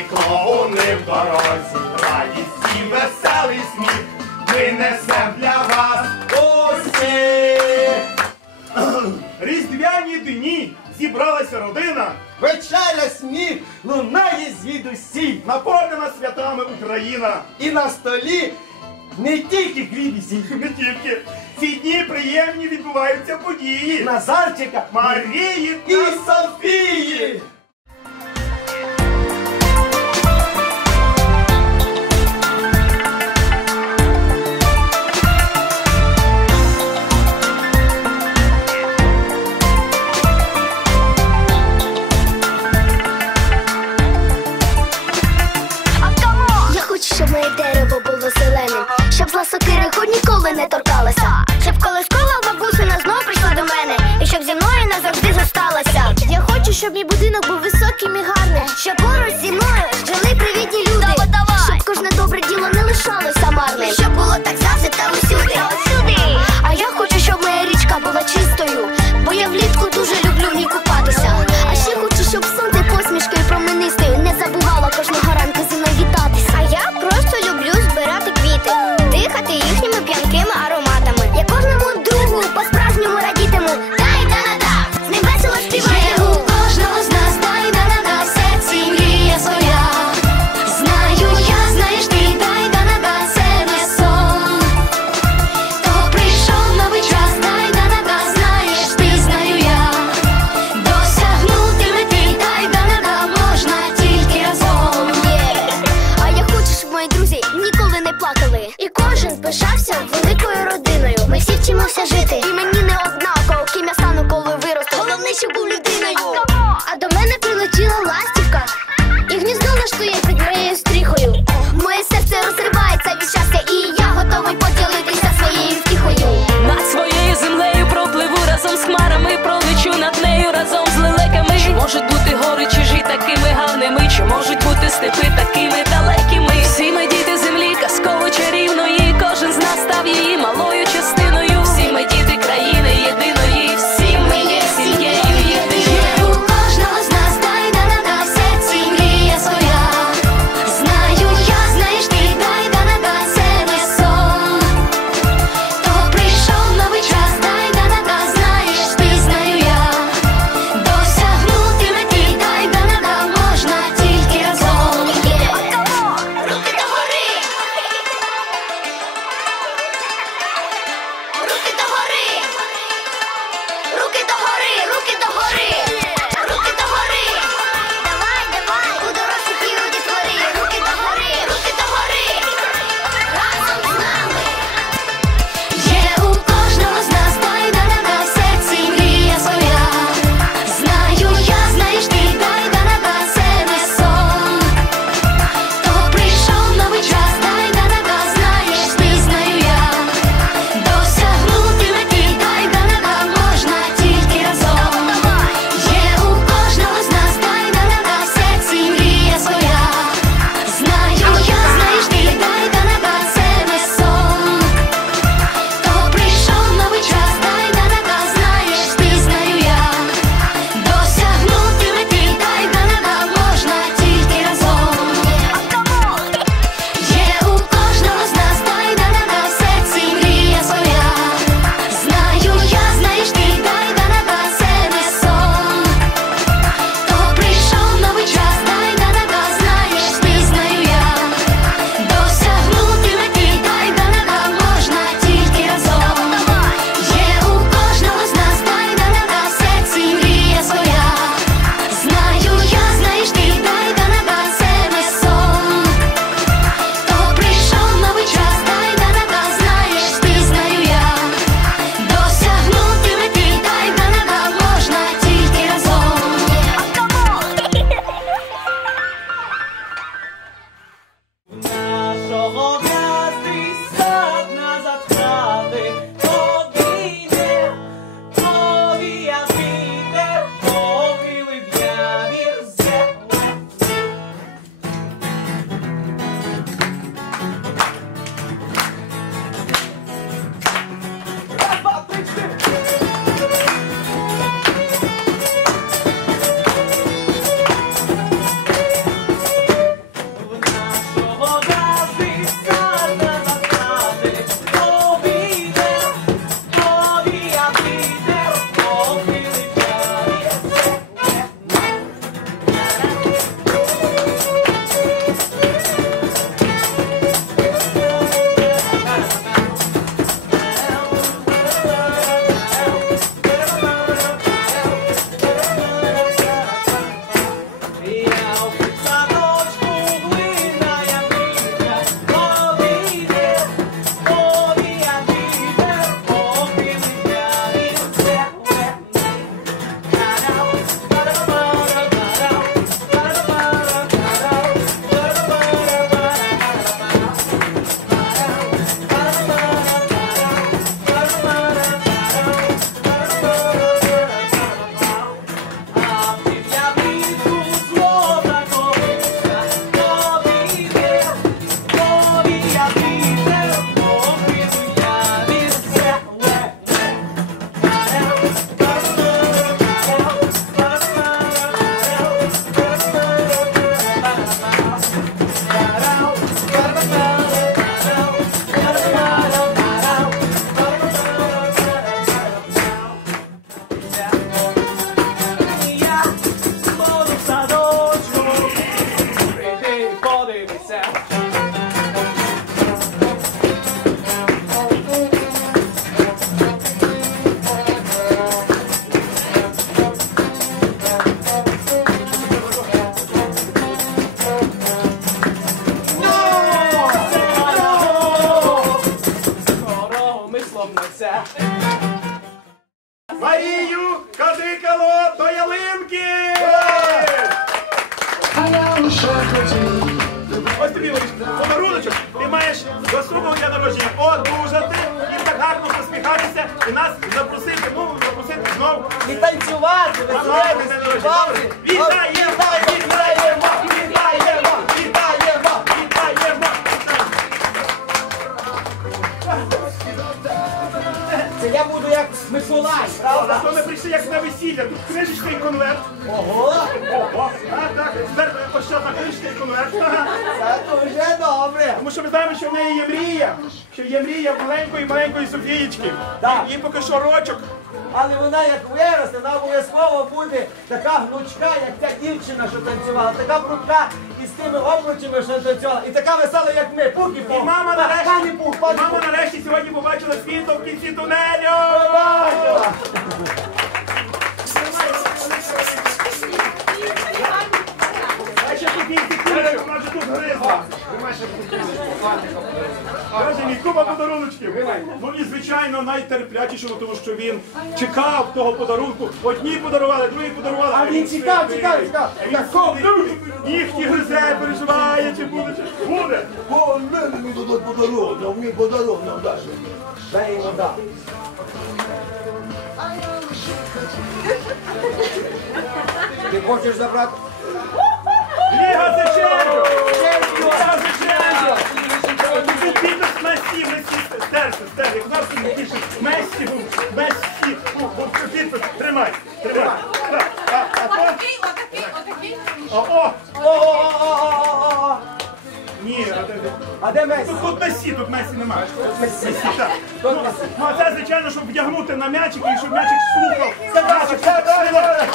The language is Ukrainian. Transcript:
і клоуни в дорозі, радість і веселий сміх ми несем для вас усі. Різдвяні дні зібралася родина, Вечеря, сміх, лунає звідусіль, наповнена святами Україна. і на столі не тільки хліб і сіль. Не тільки ці дні приємні відбуваються події Назарчика, Марії і та Софії. Я хочу, щоб моє дерево було зеленим, щоб зла сокири хоч ніколи не торкалася, щоб коли школа бабусина знов прийшла до мене, і щоб зі мною назавжди зосталася. Я хочу, щоб мій будинок був високим і гарним, щоб поруч зі мною жили привітні люди, щоб кожне добре діло не лишалося марним, щоб було так завжди та усюди. А я хочу, щоб моя річка була чистою, бо я влітку дуже люблю в ній купатися. А ще хочу, щоб сонце посмішкою променистою не забувало кожного ранку зі мною вітатися. А я просто люблю збирати квіти, дихати їхніми п'янкими ароматами. Я кожному другу по-справжньому радітиму. Дай да-да-да, з ним весело співає. У кожного з нас дай да-да-да, в серці мрія своя. Знаю я, знаєш ти, дай да-да-да, це не сон. То прийшов новий час, дай да-да-да, знаєш ти, знаю я. Досягнути мети, дай да-да-да, можна тільки разом. А я хочу, щоб мої друзі ніколи не плакали, і кожен пишався великою родиною. Ми всі вчимося жити, і мені не однаково, ким я стану, коли виросту. Головне, щоб був людиною. А до мене прилетіла ластівка і гніздо влаштує під моєю стріхою. Моє серце розривається від щастя, і я готовий поділитися своєю втіхою. Над своєю землею пропливу разом з хмарами, пролечу над нею разом з лелеками. Чи можуть бути гори чужі такими гарними, чи можуть бути степи такими далекими? Всі ми діти землі казково чарівної, кожен з нас став її малою частиною. Всі ми діти країни єдиної, всі ми є сім'єю єдиною. У кожного з нас дай да-да-да, в серці мрія своя. Знаю я, знаєш ти, дай да-да-да, це не сон. То прийшов новий час, дай да-да-да, знаєш ти, знаю я. Досягнути мети, дай да-да-да, можна тільки разом. Ось тобі подаруночок, ти маєш доступного дня народження одужати і так гарно посміхатися і нас запросити, запросити знову. І танцювати, веселити, співати. Вітаємо! Вітаємо! Вітаємо! Вітаємо! Вітаємо! Це я буду як Миколай, правда? То ми прийшли як на весілля, тут книжечка і конверт. Ого, Ого, так, тепер ось ще одна книжка і конверт. Ага. це дуже добре. Тому що ми знаємо, що в неї є мрія, що є мрія маленької Софієчки. Так. Їй поки що рочок. Але вона як виросте, вона обов'язково буде така гнучка, як ця дівчина, що танцювала, така прудка із тими обручами, що танцювала, і така весела, як ми. Пуки, І мама нарешті сьогодні побачила світло в кінці тунелю. побачила. А ще тут кінці тунелю, вона вже тут гризла. Каже, мій купа подаруночків. Ну і, звичайно, найтерплячішого, тому що він чекав того подарунку. Одні подарували, другі подарували. А він чекав. А він нігті гризе, переживає, чи буде, чи буде. О, мені дадуть подарунок, мені подарунок дасть. Дай йому да. Ти хочеш забрати? Ліга Зеченько! Чемпіон! Ліга Зеченько! Тут підпис Месі, стерся, як нас тут підпис Месі, підпис, тримай. Отакий. О, О-о-о-о-о-о-о! ні, А де Месі? тут Месі немає. Месі. Так. Тут Месі. Ну, а це, звичайно, щоб вдягнути на м'ячик і щоб м'ячик слухав. Це м'ячик, це, давай.